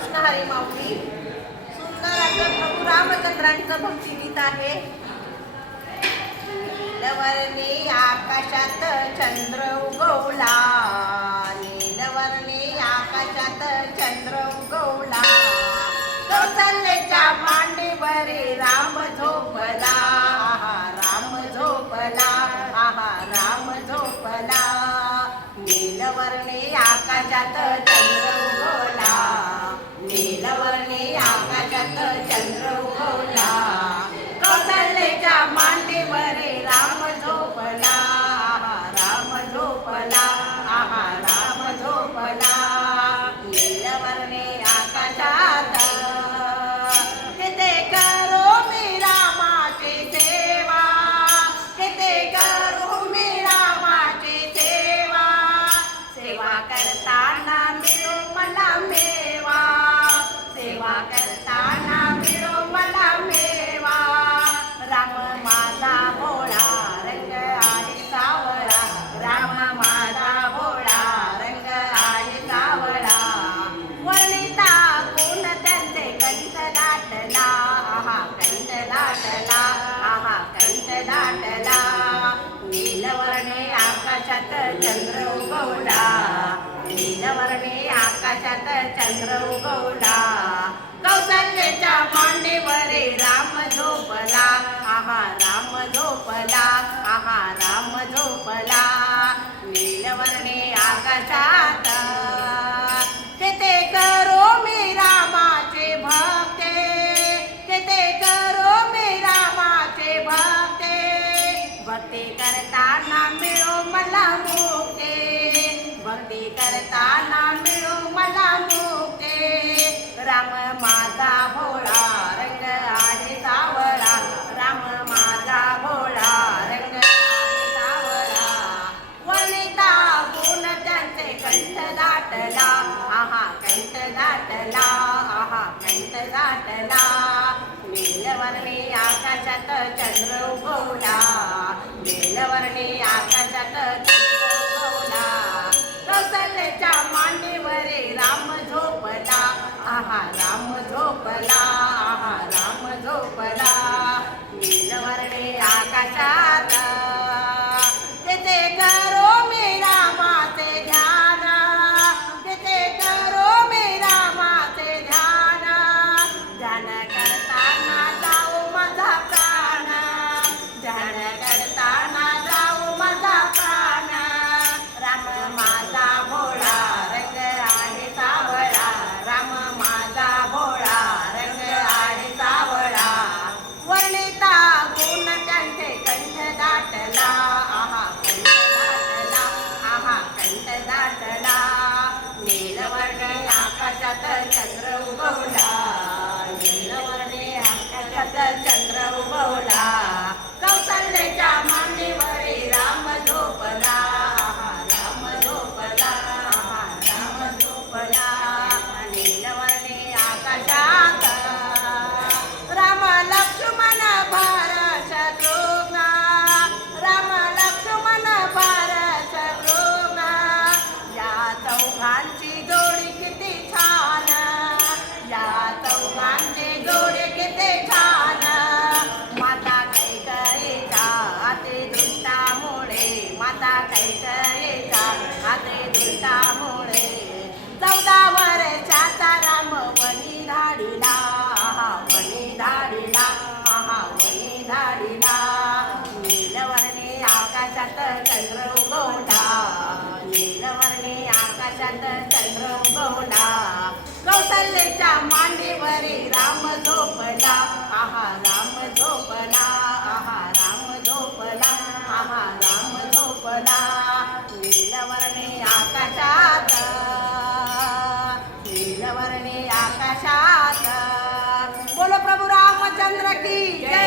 कृष्ण हरी माऊली. सुंदर असं प्रभू रामचंद्रांचं भक्तिगीत आहे. नीलवर्णी आकाशात चंद्र उगवला, नीलवर्णी आकाशात चंद्र उगवला, कौसल्याच्या मांडीवरी राम झोपला, राम झोपला, राम झोपला. नीलवर्णी आकाशात चंद्र उगवला, नीलवर्णी आकाशात चंद्र उगवला, कौसल्याच्या मांडीवरी राम झोपला, राम झोपला, राम झोपला. नीलवर्णी आकाशात किती करू मी रामाची सेवा, किती करू मी रामाची सेवा, सेवा करताना मिळो मला मेवा, सेवा करताना मिळो मला मेवा. राम माझा भोळा रंग आहे सावळा, राम माझा भोळा रंग आहे सावळा. वर्णिता गुण त्यांचे कंठ दाटला, कंठ दाटला, कंठ दाटला. नीलवर्णी आकाशात चंद्र उगवला, नीलवर्णी आकाशात चंद्र उगवला, कौसल्याच्या मांडीवरी राम झोपला, राम झोपला, राम झोपला. नीलवर्णी आकाशात किती करू मी रामाचे भक्ते, किती करू मी रामाचे भक्ते, भक्ती करताना मिळो मला मुक्ती, भक्ती करताना मिळो मला मुक्ती. राम माझा भोळा रंग आहे सावळा, राम माझा भोळा रंग आहे सावळा. वनिता गुण त्यांचे कंठ दाटला, कंठ दाटला, कंठ दाटला. नीलवर्णी आकाशात चंद्र उगवला, नीलवर्णी आकाशात चंद्र उगवला, कौसल्याच्या मांडीवरी राम झोपला, राम झोपला, राम झोपला. नीलवर्णी आकाशात किती करू मी रामाचे ध्यान, किती करू मी रामाचे ध्यान, ध्यान करताना जाऊ माझा प्राण, ध्यान करताना जाऊ माझा प्राण. राम माझा भोळा रंग आहे सावळा, राम माझा भोळा रंग आहे सावळा. वर्णिता गुण त्यांचे कंठ दाटला, कंठ दाटला, कंठ दाटला. नीलवर्णी आकाशात चंद्र उगवला, नीलवर्णी आकाशात चंद्र उगवला, कौसल्याच्या मांडीवरी राम झोपला, राम झोपला, राम झोपला. नीलवर्णी आकाशात राम लक्ष्मण भरत शत्रुघ्न, राम लक्ष्मण भरत शत्रुघ्न, या चौघांची जोडी किती छान, या चौघांची जोडी किती छान. माता कैकेयीच्या अतिदृष्टामुळे, माता कैकेयीच्या अतिदृष्टामुळे, 14 वर्षाचा राम वनी धाडिला, वनी धाडिला, वनी धाडिला. नीलवर्णी आकाशात चंद्र उगवला, नीलवर्णी आकाशात चंद्र उगवला, कौसल्याच्या मांडीवरी राम झोपला, राम झोपला, राम झोपला, राम झोपला. नीलवर्णी आकाशात, नीलवर्णी आकाशात. बोलो प्रभु रामचंद्र की जय.